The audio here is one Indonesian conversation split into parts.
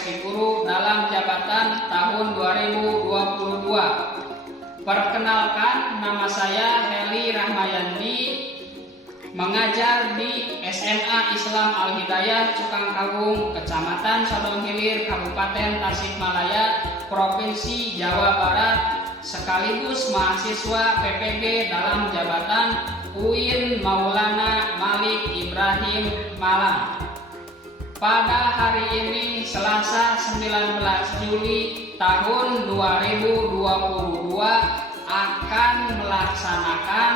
profesi guru dalam jabatan tahun 2022. Perkenalkan, nama saya Heli Rahmayanti, mengajar di SMA Islam Al-Hidayah Cukangkawung, Kecamatan Sodong Hilir, Kabupaten Tasikmalaya, Provinsi Jawa Barat, sekaligus mahasiswa PPG dalam jabatan UIN Maulana Malik Ibrahim Malang. Pada hari ini Selasa 19 Juli tahun 2022 akan melaksanakan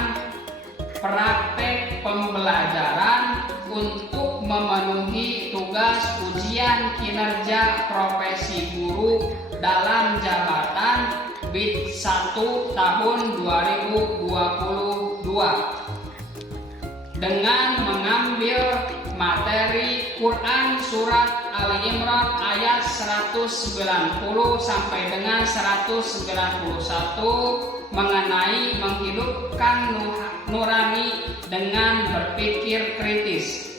praktek pembelajaran untuk memenuhi tugas ujian kinerja profesi guru dalam jabatan BID 1 tahun 2022 dengan mengambil materi Quran Surat Ali Imran ayat 190 sampai dengan 191 mengenai menghidupkan nurani dengan berpikir kritis.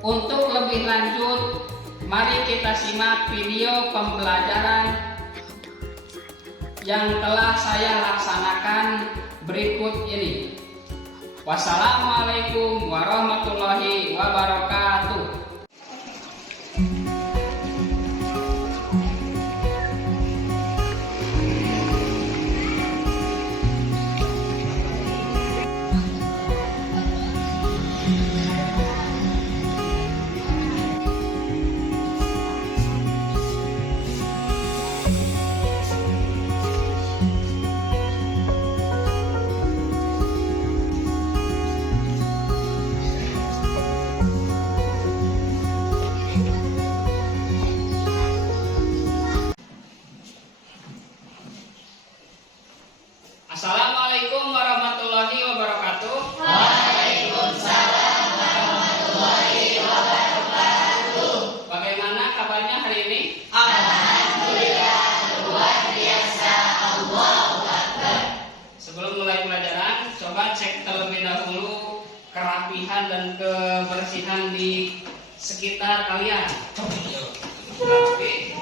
Untuk lebih lanjut, mari kita simak video pembelajaran yang telah saya laksanakan berikut ini. Wassalamualaikum warahmatullahi wabarakatuh. Assalamualaikum warahmatullahi wabarakatuh. Waalaikumsalam warahmatullahi wabarakatuh. Bagaimana kabarnya hari ini? Alhamdulillah, luar biasa. Allahu Akbar. Sebelum mulai pelajaran, coba cek terlebih dahulu kerapihan dan kebersihan di sekitar kalian. Rapi.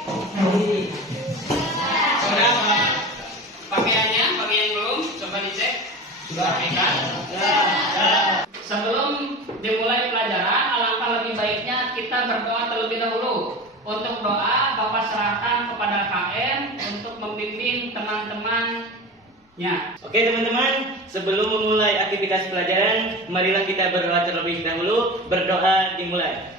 Sudah pakaiannya, pakaian belum? Coba dicek. Rapikan. Sebelum dimulai pelajaran, alangkah lebih baiknya kita berdoa terlebih dahulu. Untuk doa, Bapak serahkan kepada KM untuk membimbing teman-temannya. Oke teman-teman, sebelum memulai aktivitas pelajaran, marilah kita berdoa terlebih dahulu. Berdoa dimulai.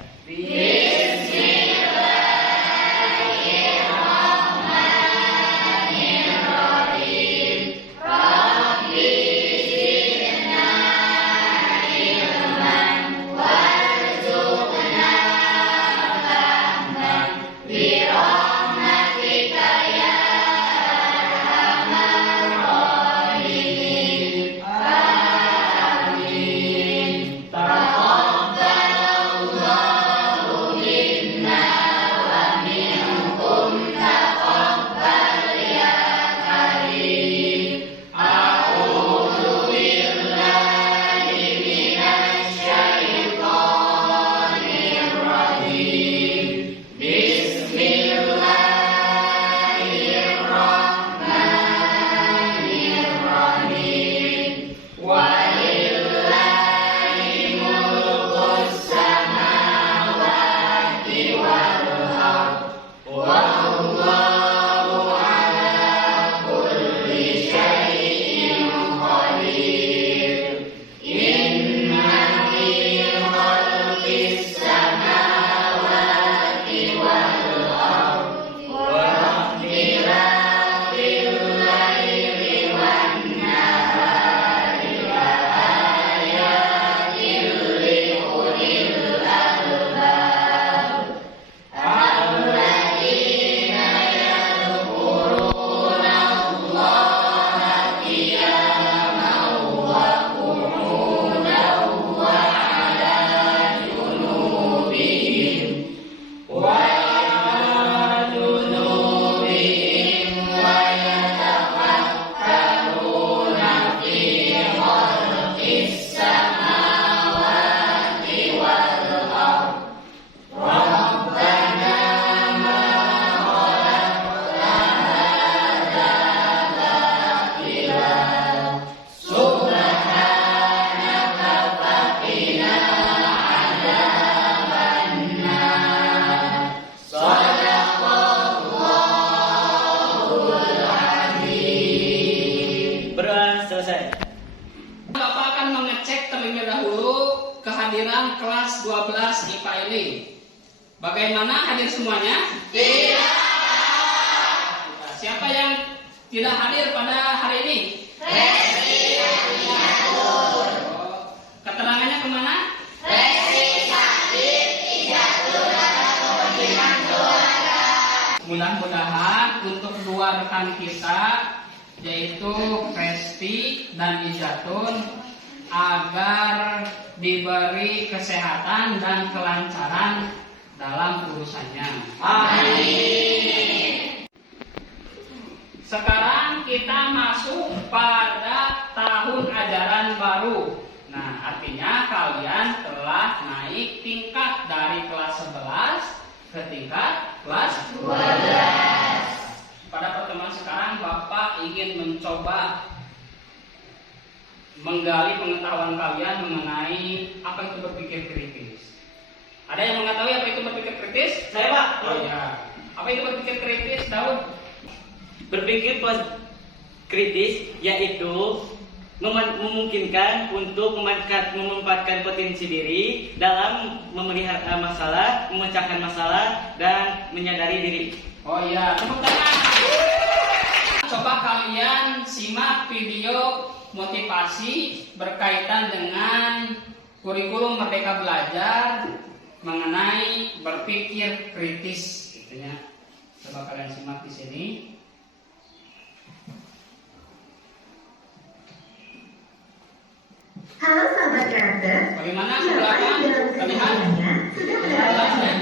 kelas 12 IPA ini. Bagaimana, hadir semuanya? Tidak. Siapa yang tidak hadir pada hari ini? Resti Navigatur. Keterangannya kemana? Resti sakit tidak turun atau kehilangan keluarga. Mudah-mudahan untuk dua rekan kita, yaitu Resti dan Ijatun, agar diberi kesehatan dan kelancaran dalam urusannya. Amin. Sekarang kita masuk pada tahun ajaran baru. Nah, artinya kalian telah naik tingkat dari kelas 11 ke tingkat kelas 12. Pada pertemuan sekarang Bapak ingin mencoba menggali pengetahuan kalian mengenai apa itu berpikir kritis. Ada yang mengetahui apa itu berpikir kritis? Saya, Pak. Oh ya. Apa itu berpikir kritis, Daud? Berpikir kritis yaitu memungkinkan untuk memanfaatkan potensi diri dalam memelihara masalah, memecahkan masalah, dan menyadari diri. Oh iya, tepuk tangan. Coba kalian simak video motivasi berkaitan dengan kurikulum Merdeka Belajar mengenai berpikir kritis, gitu ya. Coba kalian simak di sini. Halo sahabat karakter, Bagaimana siapa sebelah yang dalam terlihat? kehidupannya sudah mendapatkan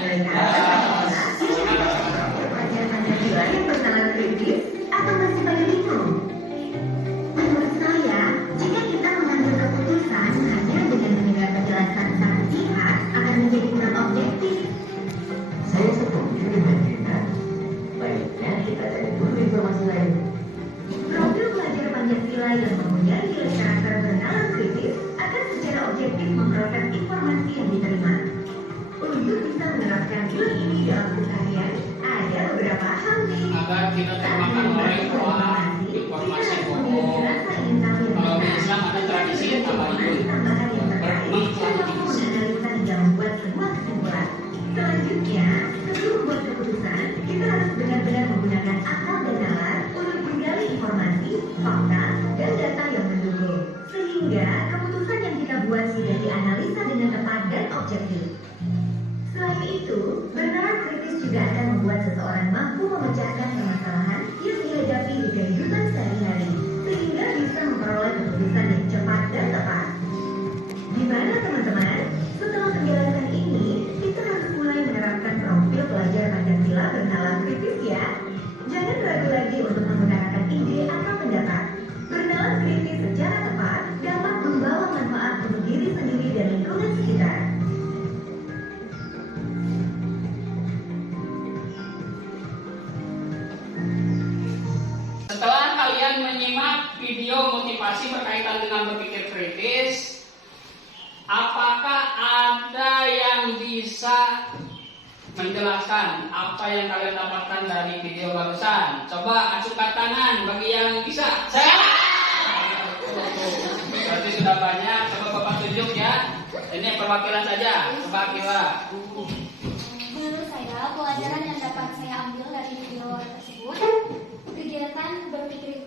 pelajaran Pancasila yang berskala kritis atau masih pada bingung? Menurut saya, jika kita mengambil keputusan hanya dengan mendengar penjelasan sang pihak akan menjadi kurang objektif. Saya setuju dengan Gina. Baiknya kita cari dulu informasi lain. Profil pelajar Pancasila yang mempunyai nilai karakter bernalar kritis akan secara objektif memproses informasi yang diterima. Untuk bisa menerapkan nilai ini dalam keseharian, ada beberapa hal nih. Agar tidak termakan oleh informasi bohong. Kalau di Islam ada tradisi tabayun, mengklarifikasi. Selanjutnya, sebelum membuat keputusan, kita harus benar-benar menggunakan akal dan nalar untuk menggali informasi, fakta, dan data yang mendukung. Sehingga keputusan yang kita buat sudah dianalisa dengan tepat dan objektif. Selain itu, bernalar kritis juga akan membuat seseorang mampu memecahkan permasalahan yang dihadapi di kehidupan sehari-hari, sehingga bisa memperoleh keputusan yang cepat dan tepat. Gimana teman-teman? Setelah penjelasan ini, kita harus mulai menerapkan profil pelajar Pancasila bernalar kritis ya. Jangan ragu lagi untuk menggunakan ide atau pendapat. Bernalar kritis secara tepat dapat membawa manfaat untuk diri sendiri dan lingkungan sekitar. Setelah kalian menyimak video motivasi berkaitan dengan berpikir kritis, apakah ada yang bisa menjelaskan apa yang kalian dapatkan dari video barusan? Coba acukan tangan bagi yang bisa. Saya. Berarti sudah banyak. Coba Bapak tunjuk ya. Ini perwakilan saja. Coba Kiwa. Menurut saya, pelajaran yang dapat saya ambil dari video tersebut, kegiatan berpikir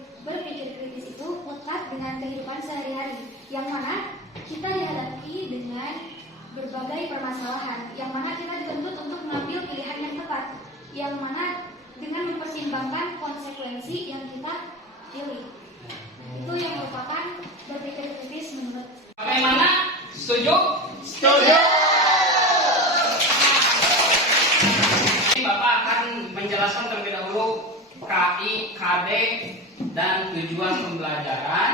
kritis itu lekat dengan kehidupan sehari-hari, yang mana kita dihadapi dengan berbagai permasalahan, yang mana kita dituntut untuk mengambil pilihan yang tepat, yang mana dengan mempertimbangkan konsekuensi yang kita pilih. Itu yang merupakan berpikir kritis menurut. Bagaimana? Setuju? Setuju. Bapak akan menjelaskan terlebih dahulu KI, KD, dan tujuan pembelajaran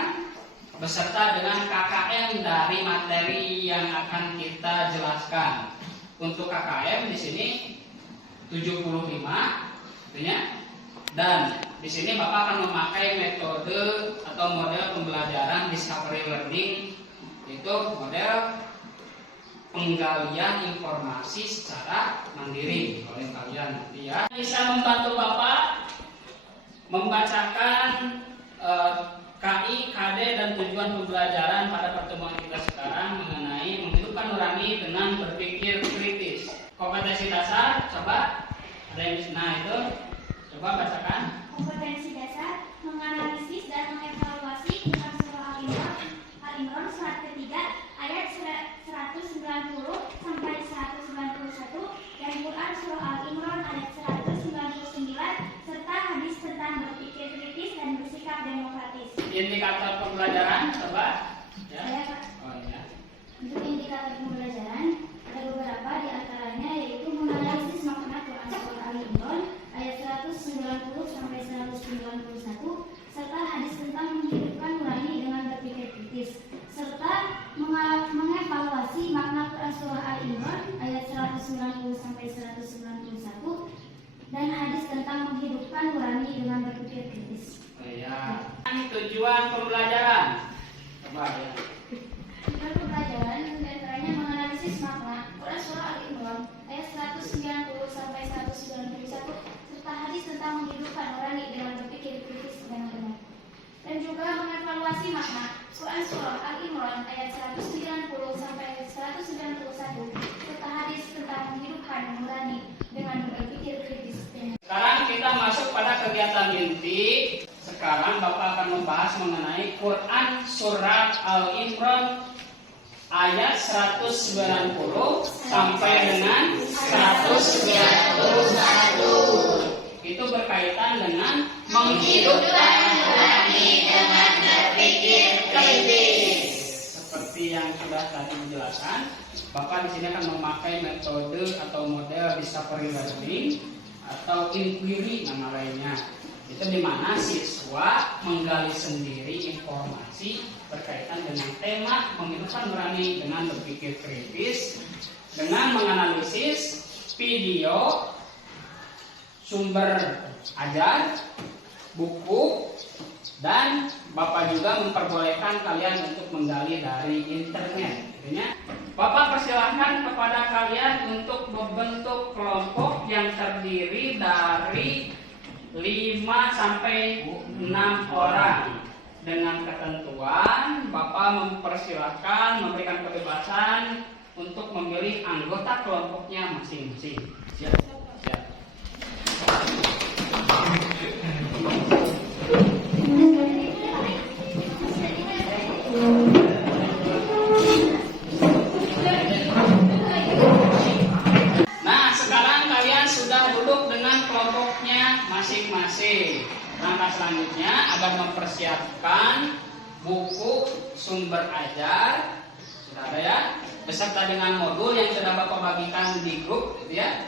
beserta dengan KKM dari materi yang akan kita jelaskan. Untuk KKM di sini 75, artinya, dan di sini Bapak akan memakai metode atau model pembelajaran discovery learning, yaitu model penggalian informasi secara mandiri oleh kalian nanti ya. Bisa membantu Bapak membacakan KI, KD, dan tujuan pembelajaran pada pertemuan kita sekarang mengenai menghidup menghidupkan nurani dengan berpikir kritis. Kompetensi dasar, coba ada yang bisa, nah itu coba bacakan. Kompetensi dasar menganalisis dan mengevaluasi Quran surah Al-Imran surat ketiga ayat 190 sampai 191 dan Quran surah Al-Imran ayat 199 serta hadis tentang berpikir kritis dan bersikap demokratis. Indikator pembelajaran, coba. Ya. Oh ya. Untuk indikator pembelajaran ada beberapa di antaranya yaitu menganalisis makna Quran surah Al-Imran ayat 190 sampai 191 serta hadis tentang menghidupkan nurani dengan berpikir kritis serta mengevaluasi makna Quran surah Al-Imran ayat 190 sampai 191 dan hadis tentang menghidupkan nurani dengan berpikir kritis. Oh ya. Tujuan pembelajaran, coba ya. Tujuan pembelajaran diantaranya menganalisis makna Quran surah Al-Imran ayat 190 sampai 191 serta hadis tentang menghidupkan nurani dengan berpikir kritis dan benar. Dan juga mengevaluasi makna Quran surah Al-Imran ayat 190 sampai 191 serta hadis tentang menghidupkan nurani dengan berpikir kritis. Sekarang kita masuk pada kegiatan inti. Sekarang Bapak akan membahas mengenai Quran surat Al-Imran ayat 190 sampai dengan 191. Itu berkaitan dengan menghidupkan nurani dengan berpikir kritis. Seperti yang sudah tadi dijelaskan, Bapak di sini akan memakai metode atau model discovery learning atau inquiry nama lainnya. Itu di mana siswa menggali sendiri informasi berkaitan dengan tema menghidupkan nurani dengan berpikir kritis dengan menganalisis video, sumber ajar, buku, dan Bapak juga memperbolehkan kalian untuk menggali dari internet. Artinya, Bapak persilahkan kepada kalian untuk membentuk kelompok yang terdiri dari 5 sampai 6 orang. Dengan ketentuan, Bapak mempersilahkan memberikan kebebasan untuk memilih anggota kelompoknya masing-masing. Siap? Siap. Nah, sekarang kalian sudah duduk dengan kelompoknya masing-masing. Langkah selanjutnya agar mempersiapkan buku sumber ajar, sudah ada ya, beserta dengan modul yang sudah Bapak bagikan di grup, gitu ya.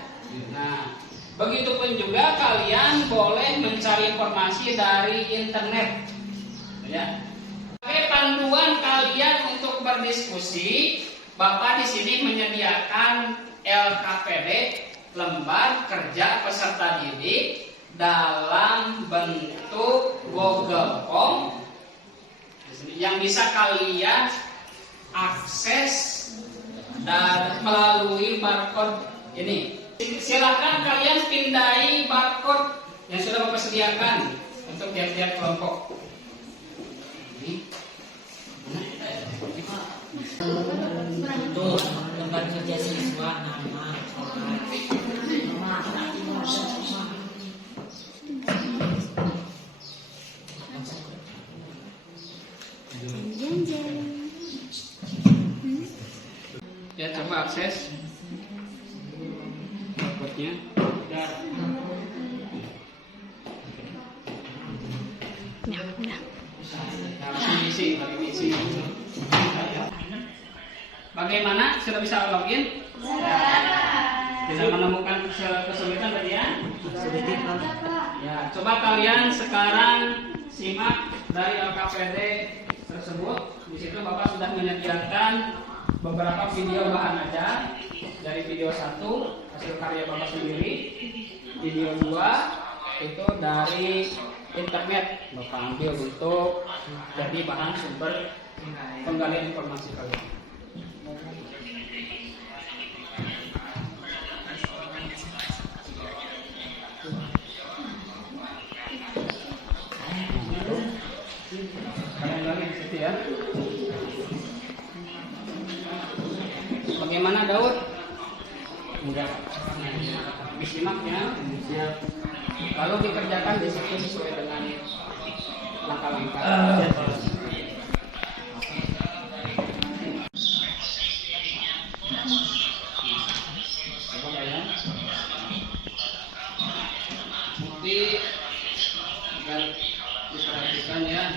Nah, begitupun juga kalian boleh mencari informasi dari internet, ya. Sebagai panduan kalian untuk berdiskusi, Bapak di sini menyediakan LKPD, lembar kerja peserta didik, dalam bentuk Google Form yang bisa kalian akses dan melalui barcode ini. Silakan kalian pindai barcode yang sudah Bapak sediakan untuk tiap-tiap kelompok. Untuk lembar kerja siswa nama Ya, coba akses barcode-nya. Isi. Bagaimana? Sudah bisa login? Tidak menemukan kesulitan tadi ya? Ya, coba kalian sekarang simak dari LKPD tersebut. Di situ Bapak sudah menyediakan beberapa video bahan ajar. Dari video 1 hasil karya Bapak sendiri, video 2 itu dari internet Bapak ambil untuk jadi bahan sumber penggalian informasi kalian. Kalian gali di situ ya. Daud? Enggak. Disimak ya. Lalu dikerjakan di situ sesuai dengan langkah-langkah. Bukti agar diperhatikan ya.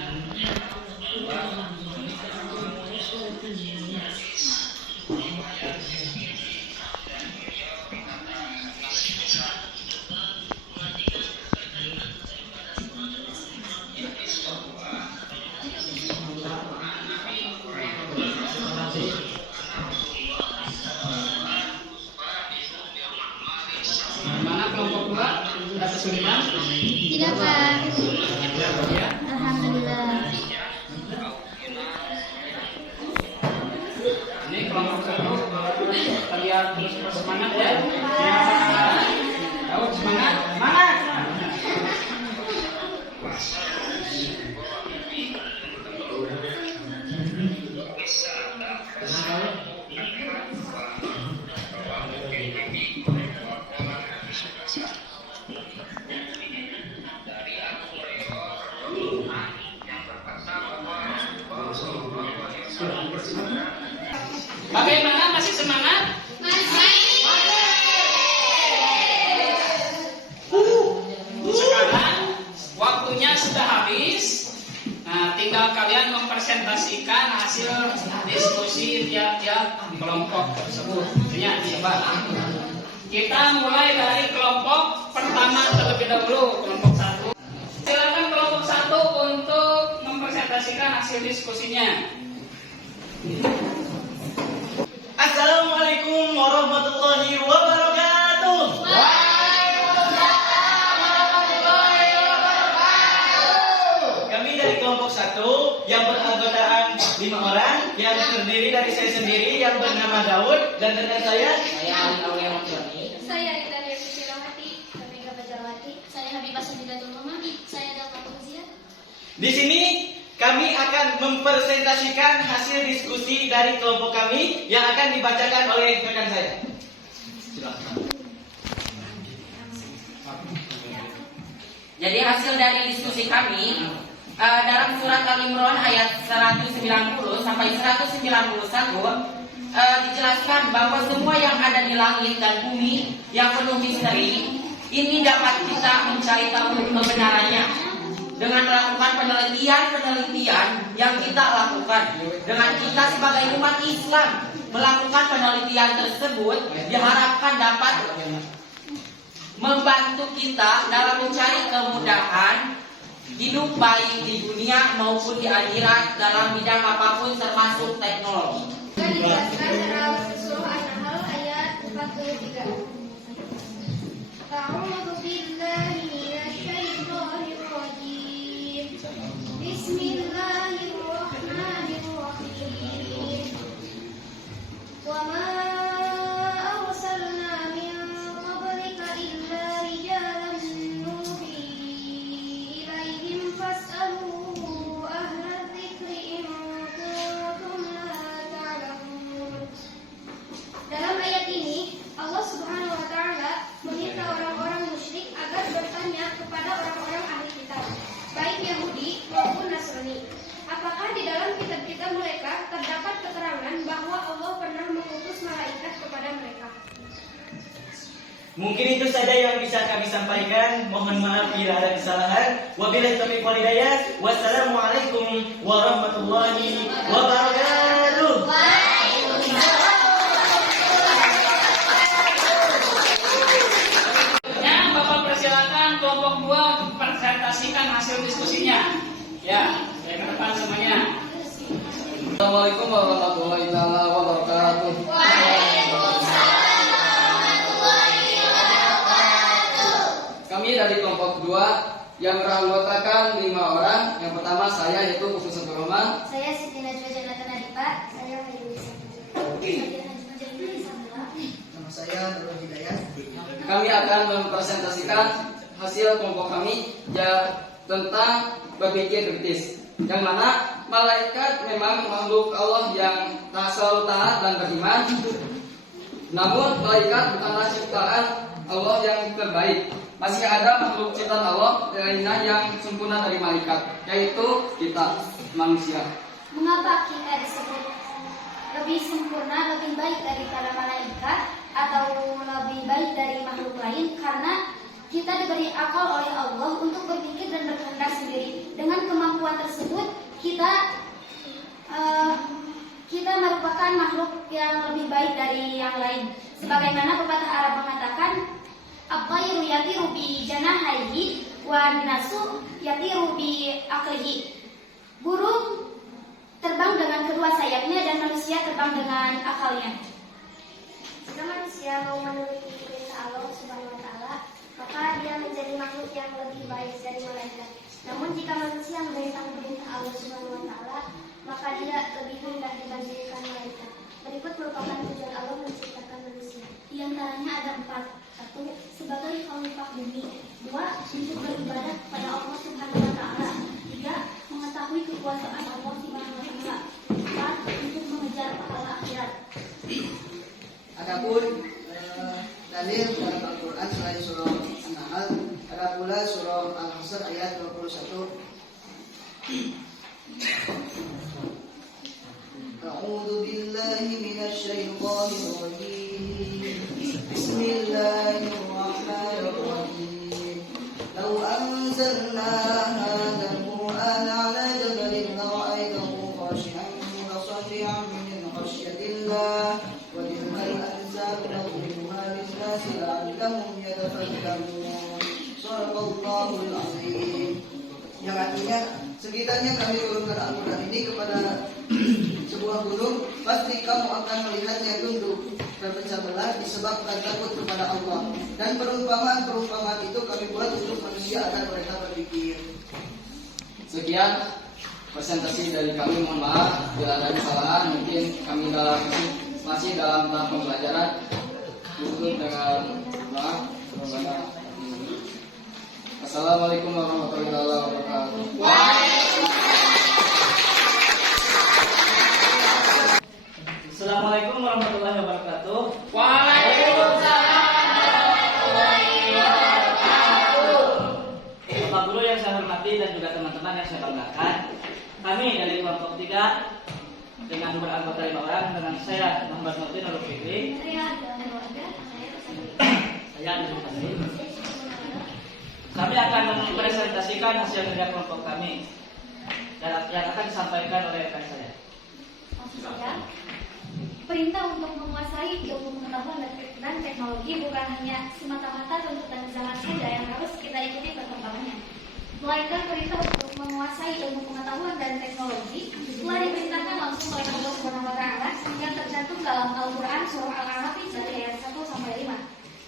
Mana kelompok 2? Sudah kesulitan? Tidak, Pak. Ya. Alhamdulillah. Ini kelompok 1 terlihat terus bersemangat ya. Daud semangat, semangat. Bagaimana, masih semangat? Sekarang waktunya sudah habis. Nah, tinggal kalian mempresentasikan hasil diskusi tiap-tiap kelompok tersebut. Ya, coba. Kita mulai dari kelompok pertama terlebih dahulu, kelompok 1. Silakan kelompok 1 untuk mempresentasikan hasil diskusinya. Assalamualaikum warahmatullahi wabarakatuh. Kami dari kelompok 1 yang beranggotaan 5 orang, yang terdiri dari saya sendiri yang bernama Daud, dan rekan saya Saya Italia Susilawati, Kamega Bajarwati. Saya Habibah Samidatul Mamami. Saya Dafa Fauzia. di sini kami akan mempresentasikan hasil diskusi dari kelompok kami yang akan dibacakan oleh rekan saya. Jadi hasil dari diskusi kami dalam surat Al-Imran ayat 190 sampai 191 dijelaskan bahwa semua yang ada di langit dan bumi yang penuh misteri ini dapat kita mencari tahu kebenarannya dengan melakukan penelitian yang kita lakukan. Dengan kita sebagai umat Islam melakukan penelitian tersebut diharapkan dapat membantu kita dalam mencari kemudahan hidup baik di dunia maupun di akhirat dalam bidang apapun termasuk teknologi. Akan dijelaskan dalam surah An-Nahl ayat 43. A'udzu billahi minasy syaithanir rajim. Bismillahirrahmanirrahim. Wa ma arsalna min qablika illa rijalan nuhi ilaihim fas'alu ahla dzikri in kuntum la ta'lamun. Dalam ayat ini Allah Subhanahu wa taala meminta orang-orang musyrik agar bertanya kepada orang-orang ahli kitab, baik Yahudi maupun Nasrani, apakah di dalam kitab-kitab mereka terdapat keterangan bahwa Allah pernah mengutus malaikat kepada mereka? Mungkin itu saja yang bisa kami sampaikan. Mohon maaf bila ada kesalahan. Wabillahi taufiq wal hidayah. Wassalamualaikum warahmatullahi wabarakatuh. Ya, Bapak persilakan kelompok 2 presentasikan hasil diskusinya. Ya, ke depan semuanya. Assalamualaikum warahmatullahi wabarakatuh. Kami dari kelompok 2 yang beranggotakan 5 orang. Yang pertama saya yaitu Khusus Rahman. Saya Siti Najwa Janata Nadifa. Saya Maidul Nama saya Nurul Hidayat. Kami akan mempresentasikan hasil kelompok kami tentang berpikir kritis. Yang mana malaikat memang makhluk Allah yang tak selalu taat dan beriman. Namun malaikat bukanlah ciptaan Allah yang terbaik. Masih ada makhluk ciptaan Allah lainnya yang sempurna dari malaikat, yaitu kita, manusia. Mengapa kita disebut lebih sempurna, lebih baik dari para malaikat atau lebih baik dari makhluk lain? Karena kita diberi akal oleh Allah untuk berpikir dan berkehendak sendiri. Dengan kemampuan tersebut, kita merupakan makhluk yang lebih baik dari yang lain. Sebagaimana pepatah Arab mengatakan, "At-tayru yatiru bi janahaihi wa nasu yatiru bi aqlihi." Burung terbang dengan kedua sayapnya dan manusia terbang dengan akalnya. Jika manusia mau menuruti perintah Allah Subhanahu wa taala, maka dia menjadi makhluk yang lebih baik dari malaikat. Namun jika manusia menentang perintah Allah Subhanahu wa taala, maka dia lebih rendah dibandingkan malaikat. Berikut merupakan tujuan Allah menciptakan manusia. Di antaranya ada 4. 1. Sebagai khalifah bumi. 2. Untuk beribadah kepada Allah Subhanahu wa taala. 3. Mengetahui kekuasaan Allah Subhanahu wa taala. 4. Untuk mengejar pahala akhirat. Adapun dalil dalam Al-Quran selain surah An-Nahl, ada pula surah Al-Hasr ayat 21. A'udzu billahi minasy syaithanir rajim. Bismillahirrahmanirrahim. Law anzalna hadzal Qur'ana 'ala jabalin lara'aytahu khashi'an mutasaddi'an min khashyatillah wa tilkal amsalu nadribuha lin-nasi la'allahum yatafakkarun. Shadaqallahul 'azim. Yang artinya, sekiranya kami turunkan Al-Quran ini kepada sebuah gunung, pasti kamu akan melihatnya tunduk dan pecah belah disebabkan takut kepada Allah. Dan perumpamaan-perumpamaan itu kami buat untuk manusia agar mereka berpikir. Sekian presentasi dari kami. Mohon maaf bila ada kesalahan. Mungkin kami masih dalam tahap pembelajaran. Tutup dengan doa. Assalamualaikum warahmatullahi wabarakatuh. Assalamualaikum warahmatullahi wabarakatuh. Waalaikumsalam warahmatullahi wabarakatuh. Bapak guru yang saya hormati dan juga teman-teman yang saya banggakan, kami dari kelompok 3 dengan beranggota 5 orang dengan saya Muhammad Nurdin Nurul Fikri. Saya Nurul Fikri. Kami akan mempresentasikan hasil kerja kelompok kami yang akan disampaikan oleh rekan saya. Perintah untuk menguasai ilmu pengetahuan dan teknologi bukan hanya semata-mata tuntutan zaman saja yang harus kita ikuti perkembangannya, melainkan perintah untuk menguasai ilmu pengetahuan dan teknologi telah diperintahkan langsung oleh Allah Subhanahu wa taala yang tercantum dalam Al-Quran surah Al-A'raf dari ayat 1 sampai 5,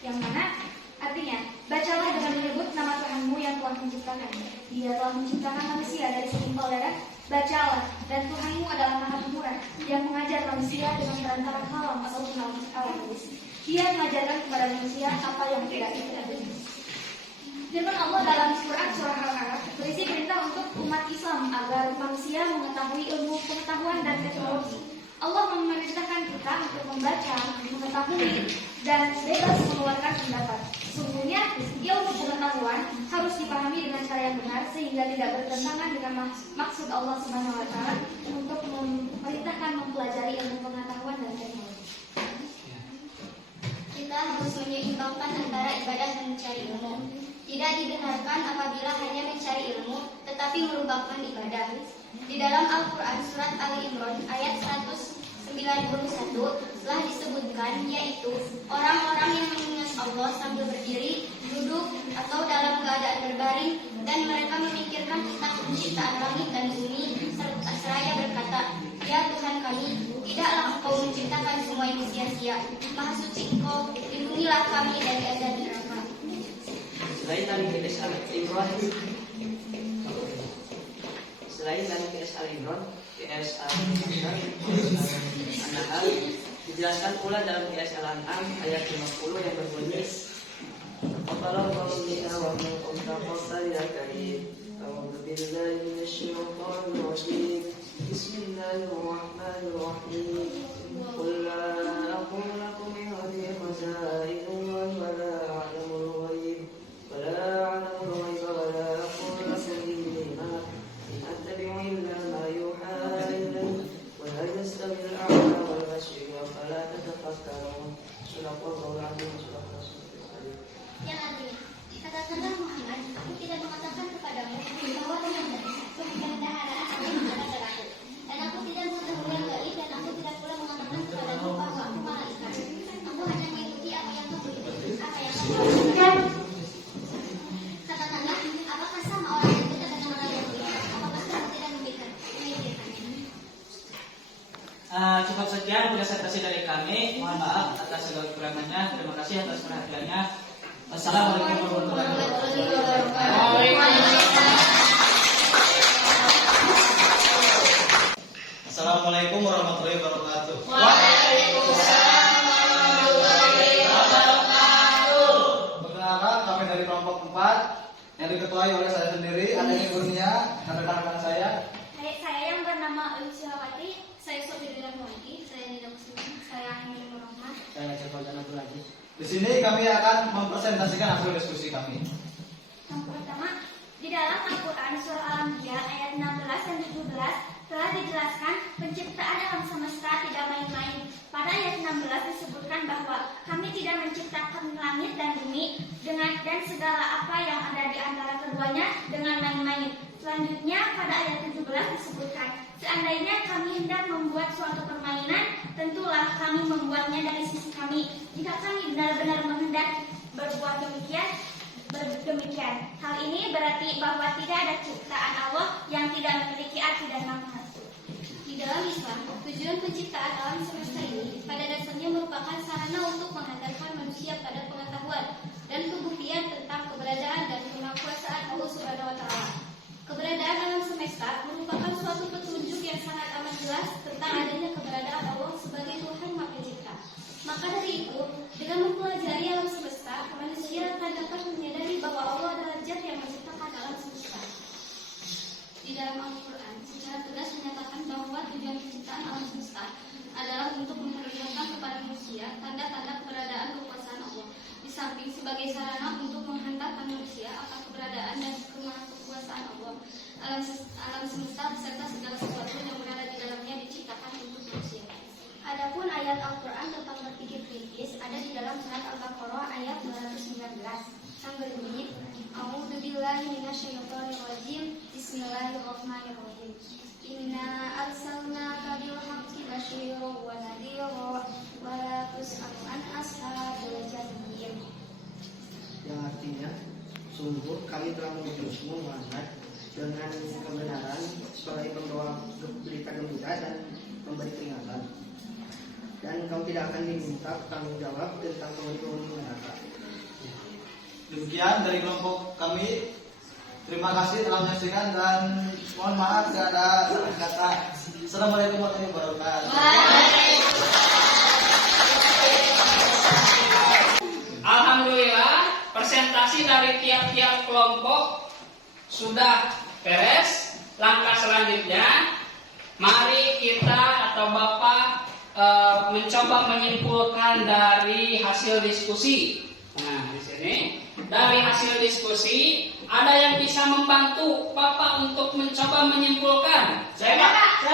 yang mana artinya, bacalah dengan menyebut nama Tuhanmu yang telah menciptakan. Dia telah menciptakan manusia dari setimpal darah. Bacalah, dan Tuhanmu adalah Maha Pemurah yang mengajar manusia dengan perantara kalam atau alam tulis. Dia mengajarkan kepada manusia apa yang tidak diketahui. Firman Allah dalam surah Al-A'raf berisi perintah untuk umat Islam agar manusia mengetahui ilmu pengetahuan dan teknologi. Allah memerintahkan kita untuk membaca, mengetahui, dan bebas mengeluarkan pendapat. Sesungguhnya ilmu pengetahuan harus dipahami dengan cara yang benar sehingga tidak bertentangan dengan maksud Allah Subhanahu wa taala untuk memerintahkan mempelajari ilmu pengetahuan dan teknologi. Kita harus menyeimbangkan antara ibadah dan mencari ilmu. Tidak dibenarkan apabila hanya mencari ilmu tetapi melupakan ibadah. Di dalam Al-Quran surat Ali Imran ayat 191 telah disebutkan, yaitu orang-orang yang mengingat Allah sambil berdiri, duduk, atau dalam keadaan berbaring, dan mereka memikirkan tentang penciptaan langit dan bumi, seraya berkata, "Ya Tuhan kami, tidaklah Engkau menciptakan semua yang sia-sia. Maha suci Engkau, lindungilah kami dari azab neraka." Selain dari PS Al-Imran, PS Al-Nahl dijelaskan pula dalam PS Al-An'am ayat 50 yang berbunyi, "Qala qawliha wa man qala ya karim, a'udzu billahi minasyaitonir rajim. Bismillahirrahmanirrahim. Qul la aqulu lakum presentasi dari kami. Mohon maaf atas segala kekurangannya. Terima kasih atas perhatiannya. Wassalamualaikum warahmatullahi wabarakatuh. Assalamualaikum warahmatullahi wabarakatuh. Perkenalkan, kami dari kelompok 4 yang diketuai oleh saya sendiri, adanya gurunya dan rekan-rekan saya. Saya yang bernama Ulciawati, saya Sofiuddin Muhammadi, saya Nida Muslimin, saya Amin Rahmat. Saya Joko Abdul Aziz. Di sini kami akan mempresentasikan hasil diskusi kami. Yang pertama, di dalam Al-Quran surah Al-Anbiya ayat 16 dan 17 telah dijelaskan penciptaan alam semesta tidak main-main. Pada ayat 16 disebutkan bahwa kami tidak menciptakan langit dan bumi dan segala apa yang ada di antara keduanya dengan main-main. Selanjutnya pada ayat 17 disebutkan, seandainya kami hendak membuat suatu permainan, tentulah kami membuatnya dari sisi kami. Jika kami benar-benar menghendaki berbuat demikian. Hal ini berarti bahwa tidak ada ciptaan Allah yang tidak memiliki arti dan makna. Di dalam Islam, tujuan penciptaan alam semesta ini pada dasarnya merupakan sarana untuk menghantarkan manusia pada pengetahuan dan kebuktian tentang keberadaan dan kemahakuasaan Allah Subhanahu wa taala. Keberadaan alam semesta merupakan suatu petunjuk yang sangat amat jelas tentang adanya keberadaan Allah sebagai Tuhan Maha Pencipta. Maka dari itu, dengan mempelajari alam semesta, manusia akan dapat menyadari bahwa Allah adalah Zat yang menciptakan alam semesta. Di dalam Al-Quran, secara tegas menyatakan bahwa tujuan penciptaan alam semesta adalah untuk memperlihatkan kepada manusia tanda-tanda keberadaan kekuasaan Allah, di samping sebagai sarana untuk menghantarkan manusia akan keberadaan dan kemahakuasaan Allah. Alam semesta beserta segala sesuatu yang berada di dalamnya diciptakan untuk manusia. Adapun ayat Al-Quran tentang berpikir kritis ada di dalam surat Al-Baqarah ayat 219 yang berbunyi, A'udzubillahi minasyaitonirrajim, Bismillahirrahmanirrahim. Inna arsalnaka bil haqqi basyiran wa nadhiran wa la tus'alu an ashabil jahim. Yang artinya, sungguh kami telah mengutusmu Muhammad dengan kebenaran sebagai pembawa berita gembira dan memberi peringatan. Dan kau tidak akan diminta tanggung jawab tentang penghuni neraka. Demikian dari kelompok kami. Terima kasih telah menyaksikan dan mohon maaf jika ada salah kata. Assalamualaikum warahmatullahi wabarakatuh. Alhamdulillah, presentasi dari tiap-tiap kelompok sudah beres. Langkah selanjutnya, mari kita atau Bapak mencoba menyimpulkan dari hasil diskusi. Nah, di sini dari hasil diskusi ada yang bisa membantu Bapak untuk mencoba menyimpulkan. Saya Pak.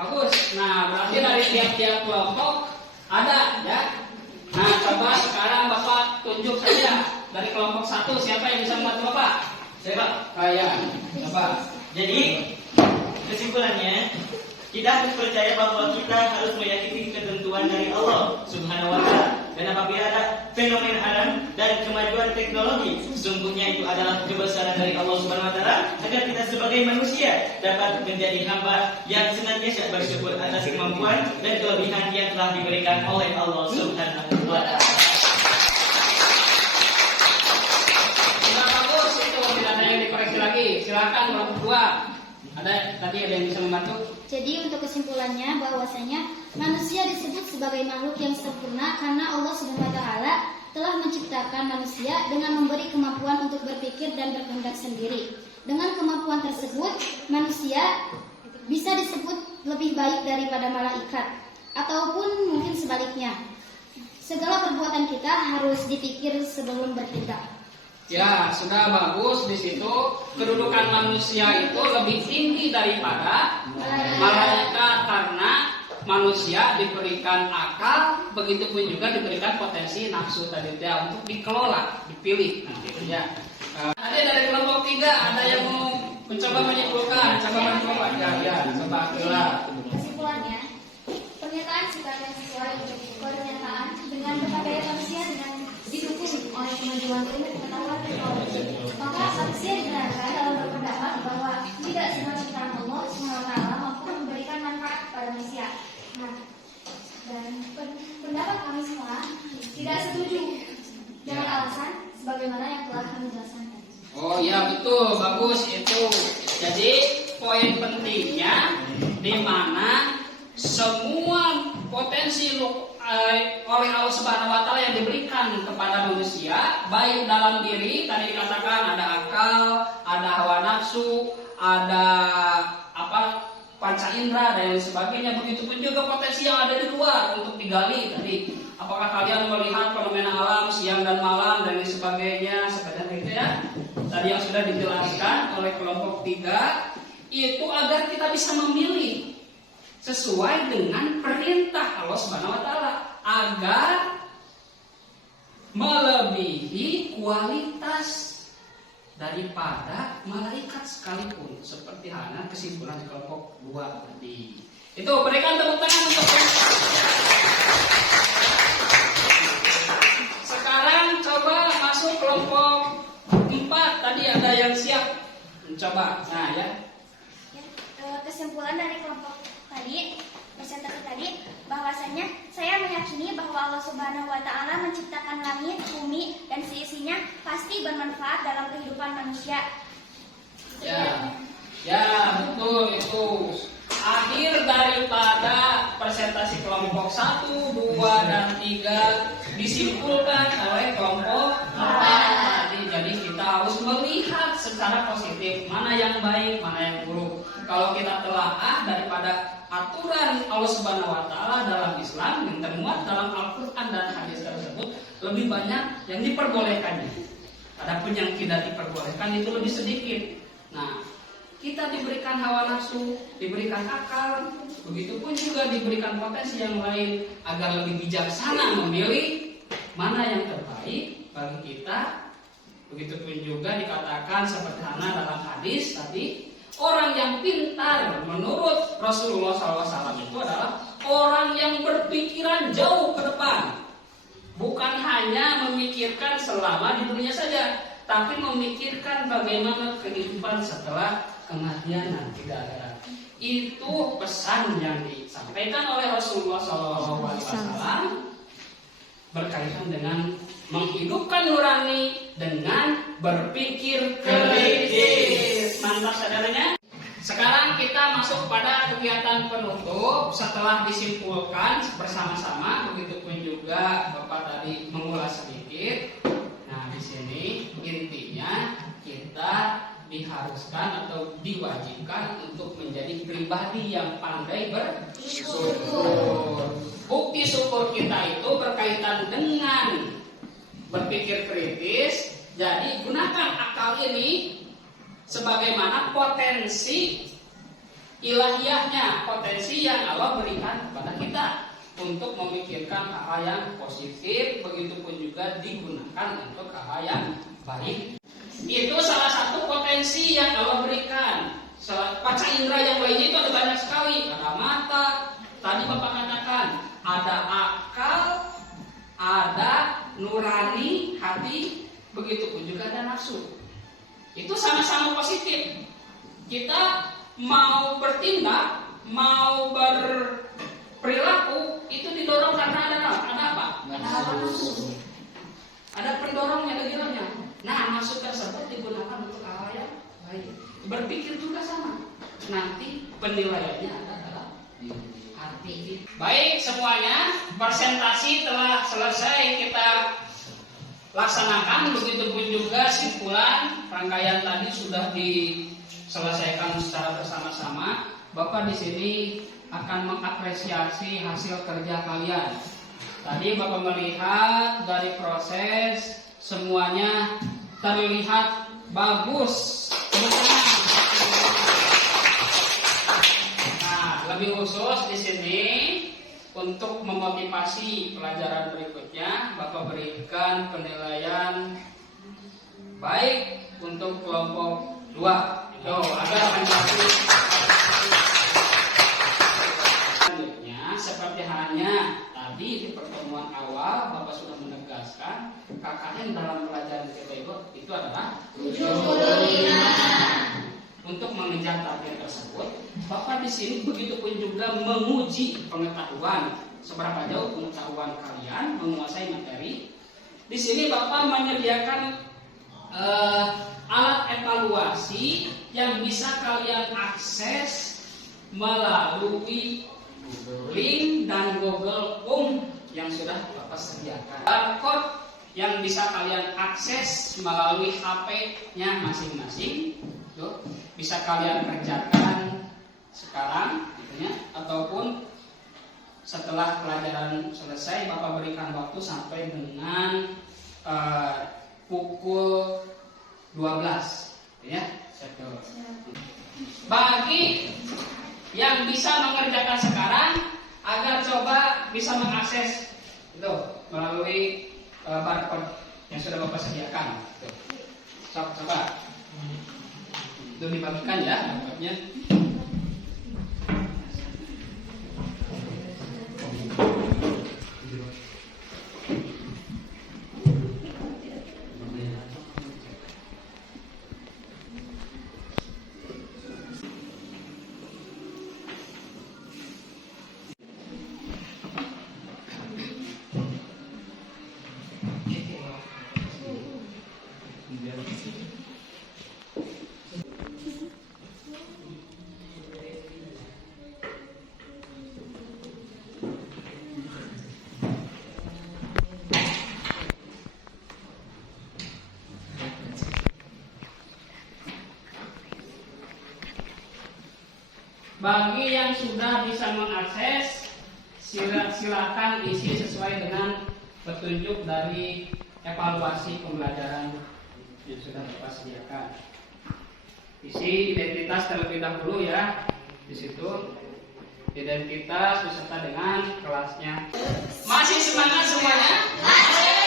Bagus. Nah, berarti dari tiap-tiap kelompok ada ya. Nah, coba sekarang Bapak tunjuk saja dari kelompok 1 siapa yang bisa membantu Bapak? Saya Pak. Coba. Jadi kesimpulannya, kita harus percaya bahwa kita harus meyakini ketentuan dari Allah Subhanahu wa taala. Dan apabila ada fenomena alam dan kemajuan teknologi, sesungguhnya itu adalah kebesaran dari Allah Subhanahu wa taala agar kita sebagai manusia dapat menjadi hamba yang senantiasa bersyukur atas kemampuan dan kelebihan yang telah diberikan oleh Allah Subhanahu wa taala. Sudah bagus itu, tidak ada yang dikoreksi lagi. Silakan kelompok 2. Ada yang bisa membantu? Jadi untuk kesimpulannya bahwasanya manusia disebut sebagai makhluk yang sempurna karena Allah Subhanahu wa taala telah menciptakan manusia dengan memberi kemampuan untuk berpikir dan berkehendak sendiri. Dengan kemampuan tersebut, manusia bisa disebut lebih baik daripada malaikat ataupun mungkin sebaliknya. Segala perbuatan kita harus dipikir sebelum bertindak. Ya, sudah bagus di situ. Kedudukan manusia itu lebih tinggi daripada malaikat karena manusia diberikan akal, begitu pun juga diberikan potensi nafsu tadi ya untuk dikelola, dipilih nanti ya. Ada dari kelompok 3 ada yang mau mencoba menyimpulkan, coba coba. Kesimpulannya, pernyataan sikap yang sesuai untuk pernyataan dengan berbagai manusia dengan didukung oleh kemajuan ilmu pengetahuan teknologi, maka manusia dibenarkan dalam berpendapat bahwa tidak semua ciptaan Allah SWT mampu memberikan manfaat kepada manusia. Nah, dan Oh iya betul, bagus itu. Jadi poin pentingnya di mana semua potensi oleh Allah Subhanahu wa taala yang diberikan kepada manusia, baik dalam diri tadi dikatakan ada akal, ada hawa nafsu, ada panca indera dan lain sebagainya. Begitupun juga potensi yang ada di luar untuk digali tadi. Apakah kalian melihat fenomena alam siang dan malam dan lain sebagainya seperti itu ya? Tadi yang sudah dijelaskan oleh kelompok 3 itu agar kita bisa memilih sesuai dengan perintah Allah Subhanahu wa taala agar melebihi kualitas daripada malaikat sekalipun, seperti halnya kesimpulan di kelompok 2 tadi. Itu berikan tepuk tangan untuk sekarang coba masuk kelompok 4. Tadi ada yang siap mencoba. Nah ya. Kesimpulan dari kelompok tadi, presentasi tadi, bahwasanya saya meyakini bahwa Allah Subhanahu wa taala menciptakan langit, bumi dan seisinya pasti bermanfaat dalam kehidupan manusia. Ya, betul itu. Akhir daripada presentasi kelompok 1, 2 dan 3 disimpulkan oleh kelompok 4. Jadi kita harus melihat secara positif mana yang baik, mana yang buruk. Kalau kita telaah daripada aturan Allah Subhanahu wa taala dalam Islam yang termuat dalam Al-Qur'an dan hadis tersebut, lebih banyak yang diperbolehkannya. Adapun yang tidak diperbolehkan itu lebih sedikit. Nah, kita diberikan hawa nafsu, diberikan akal, begitupun juga diberikan potensi yang lain agar lebih bijaksana memilih mana yang terbaik bagi kita. Begitupun juga dikatakan seperti dalam hadis tadi, orang yang pintar menurut Rasulullah SAW itu adalah orang yang berpikiran jauh ke depan. Bukan hanya memikirkan selama di dunia saja, tapi memikirkan bagaimana kehidupan setelah kematian nanti. Itu pesan yang disampaikan oleh Rasulullah SAW berkaitan dengan menghidupkan nurani dengan berpikir kritis. Mantap saudaranya. Sekarang kita masuk pada kegiatan penutup setelah disimpulkan bersama-sama. Begitupun juga Bapak tadi mengulas sedikit. Nah, di sini intinya kita diharuskan atau diwajibkan untuk menjadi pribadi yang pandai bersyukur. Bukti syukur kita itu berkaitan dengan berpikir kritis. Jadi gunakan akal ini sebagaimana potensi ilahiyahnya, potensi yang Allah berikan kepada kita untuk memikirkan hal yang positif, begitupun juga digunakan untuk hal yang baik. Itu salah satu potensi yang Allah berikan. Panca indera yang lainnya itu ada banyak sekali. Ada mata, tadi Bapak katakan, ada akal, ada nurani, hati, begitupun juga ada nafsu. Itu sama-sama positif. Kita mau bertindak, mau berperilaku, itu didorong karena ada apa? Ada nafsu. Ada pendorongnya, ada gilanya. Nah, nafsu tersebut digunakan untuk hal yang baik. Berpikir juga sama. Nanti penilaiannya adalah hati. Baik semuanya, presentasi telah selesai kita laksanakan. Begitupun juga simpulan rangkaian tadi sudah diselesaikan secara bersama-sama. Bapak di sini akan mengapresiasi hasil kerja kalian. Tadi Bapak melihat dari proses semuanya terlihat bagus. Nah, lebih khusus di sini untuk memotivasi pelajaran berikutnya, Bapak berikan penilaian baik untuk kelompok 2. Itu agar menjadi selanjutnya seperti halnya tadi di pertemuan awal Bapak sudah menegaskan KKN dalam pelajaran kita itu adalah 75. Untuk mengejar target tersebut, Bapak di sini begitupun juga menguji pengetahuan, seberapa jauh pengetahuan kalian menguasai materi. Di sini Bapak menyediakan alat evaluasi yang bisa kalian akses melalui link dan Google yang sudah Bapak sediakan. Barcode yang bisa kalian akses melalui HP-nya masing-masing. Tuh, bisa kalian kerjakan sekarang gitu ya, ataupun setelah pelajaran selesai Bapak berikan waktu sampai dengan pukul 12 ya. Bagi yang bisa mengerjakan sekarang agar coba bisa mengakses itu melalui barcode yang sudah Bapak sediakan. Coba itu dibagikan ya barcode-nya. Bagi yang sudah bisa mengakses, silakan isi sesuai dengan petunjuk dari evaluasi pembelajaran yang sudah Bapak sediakan. Isi identitas terlebih dahulu ya. Di situ identitas beserta dengan kelasnya. Masih semangat semuanya? Masih.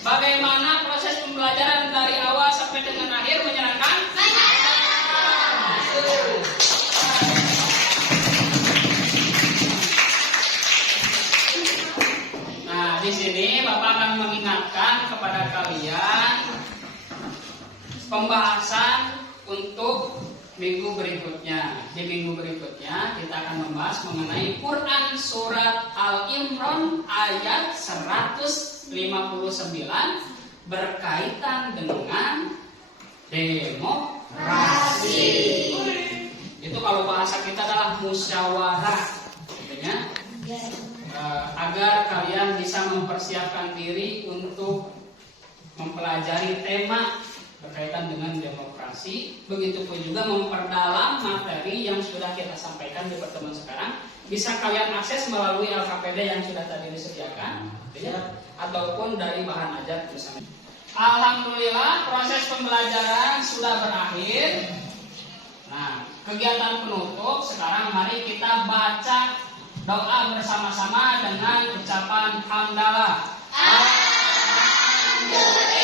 Bagaimana proses pembelajaran dari awal sampai dengan akhir, menyenangkan? Nah, di sini Bapak akan mengingatkan kepada kalian pembahasan untuk minggu berikutnya. Di minggu berikutnya kita akan membahas mengenai Quran surat Al-Imran ayat 159 berkaitan dengan demokrasi. Itu kalau bahasa kita adalah musyawarah, gitu ya. Agar kalian bisa mempersiapkan diri untuk mempelajari tema berkaitan dengan demokrasi, begitupun juga memperdalam materi yang sudah kita sampaikan di pertemuan sekarang. Bisa kalian akses melalui LKPD yang sudah tadi disediakan, ya, ataupun dari bahan ajar bersama. Alhamdulillah proses pembelajaran sudah berakhir. Nah, kegiatan penutup sekarang mari kita baca doa bersama-sama dengan ucapan hamdalah. Alhamdulillah.